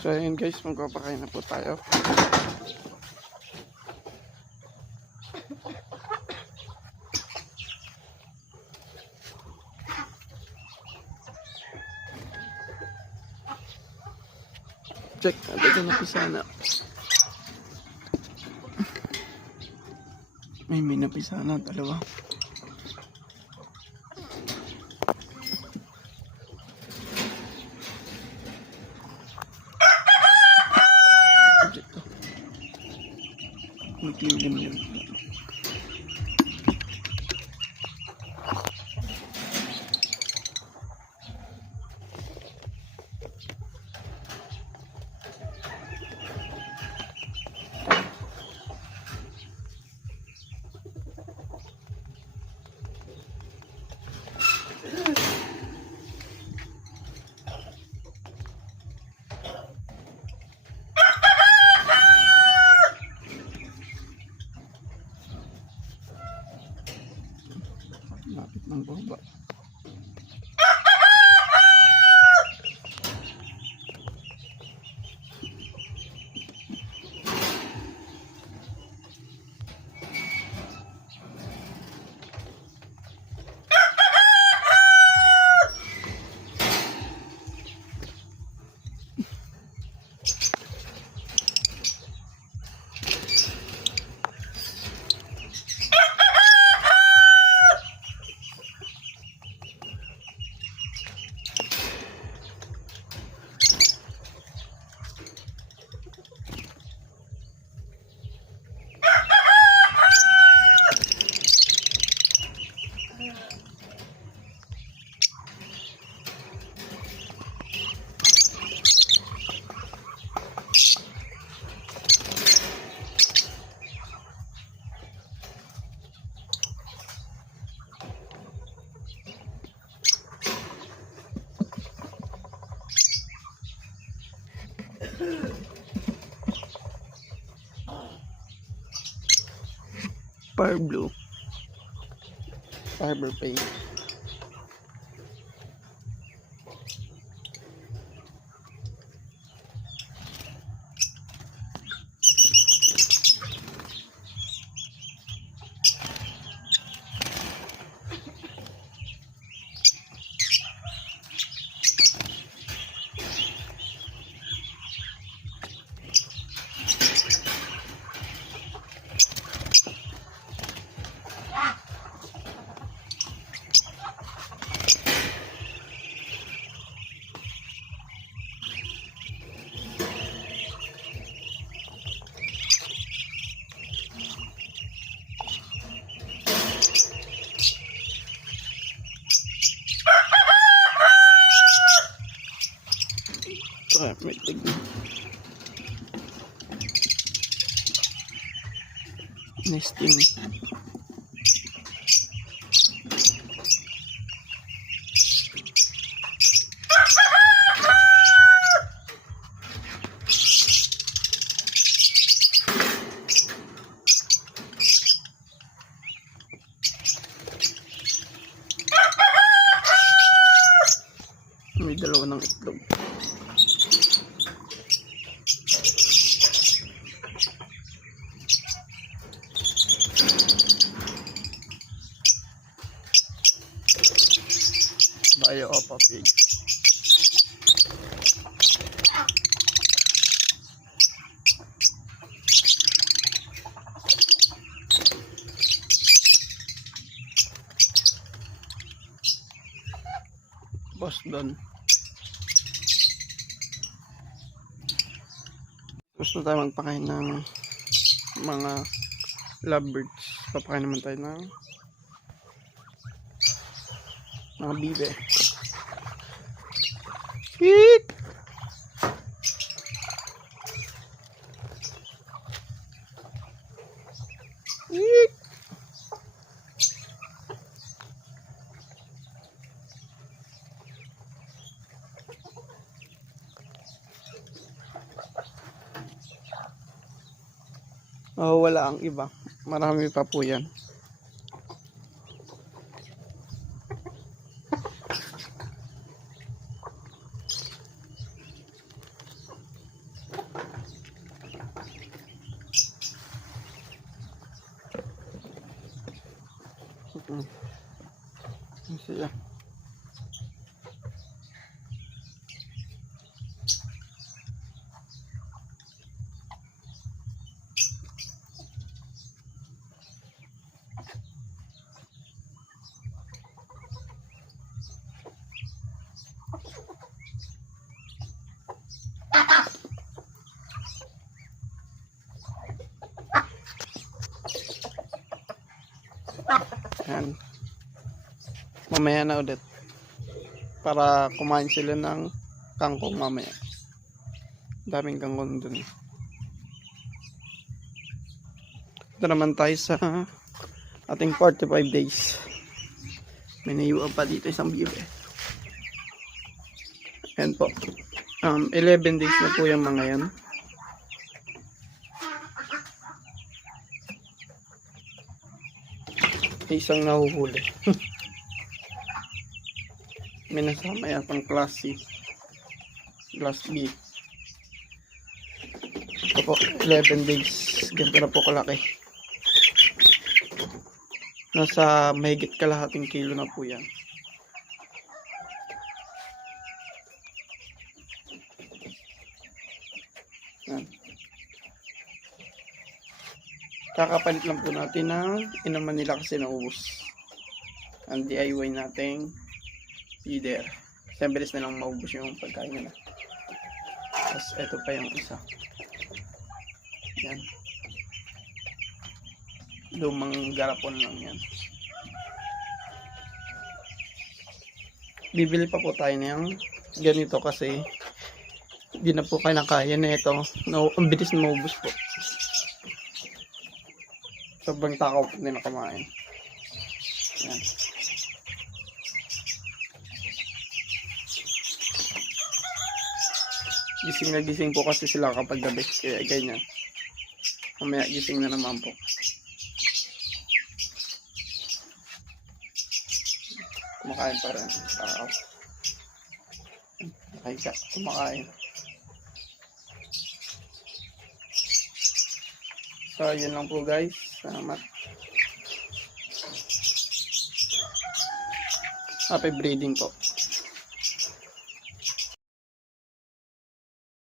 So ayun guys, magpapakain na po tayo. Check natin na pisana. May minapisana, dalawa. Maglimlim yun. Lapit ng baba. Fire blue, fiber paint. May tignan. Nesting. May dalawa ng itlog. Bio Opa Pig. Boss doon. Gusto tayo magpakain ng mga lovebirds. Papakain naman tayo ng mga bibe. Eek! Eek! Oh, wala ang iba. Marami pa po yan. Yan. Mamaya na ulit. Para kumain sila ng kangkong mamaya. Daming kangkong dun. Ito naman tayo sa ating 45 days. May naiwan pa dito isang bibe. Ayan po. 11 days na po yung mga yan. Isang nahuhuli. May nasama yatang class C. Class B. Ito po, 11 days. Ganito na po kalaki. Nasa mahigit kalahating kilo na po yan. Yan. Kakapalit lang po natin ng inuman nila kasi naubos. Ang DIY nating feeder. Kasi bilis na lang maubos yung pagkain nila. Tapos ito pa yung isa. Yan. Lumang garapon lang yan. Bibili pa po tayo ng ganito kasi hindi na po kinakaya na ito. No, ang bilis na maubos po. Sobrang takaw po din na kumain. Yan. Gising na gising po kasi sila kapag gabi. Kaya ganyan. Mamaya gising na naman po. Kumakain pa rin. Nakahiga. Kumakain. So, yun lang po guys. Salamat. Happy breeding po.